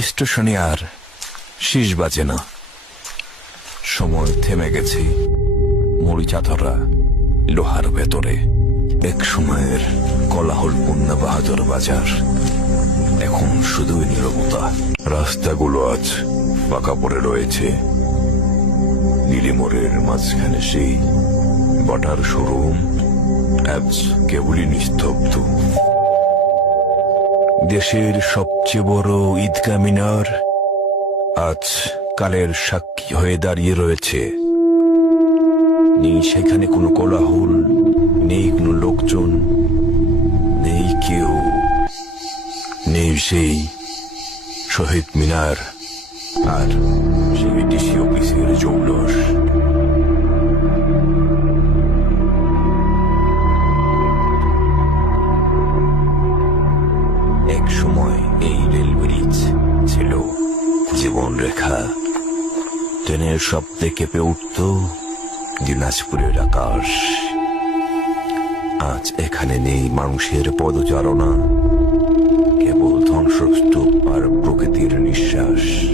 স্টেশনে আর শেষ বাজে না, সময় থেমে গেছে মরিচাধরা লোহার ভেতরে। এক সময়ের কোলাহলপূর্ণ বাহাদুর বাজার এখন শুধুই নীরবতা। রাস্তাগুলো আজ ফাঁকা পড়ে রয়েছে। নীলিমোড়ের মাঝখানে সেই বাটার শোরুম আজ কেবলই নিস্তব্ধ। দেশের সবচেয়ে বড় ঈদগাহ মিনার আজ কালের সাক্ষী হয়ে দাঁড়িয়ে রয়েছে। নেই সেখানে কোনো কোলাহল, নেই কোনো লোকজন, নেই কেউ, নেই সেই শহীদ মিনার আর সেই ডিসি অফিসের জৌলস। এক সময় এই রেল ব্রিজ ছিল জীবনরেখা। ট্রেনের শব্দে কেঁপে উঠত দিনাজপুরের আকাশ। আজ এখানে নেই মানুষের পদচারণা, কেবল ধ্বংসস্তূপ আর প্রকৃতির নিঃশ্বাস।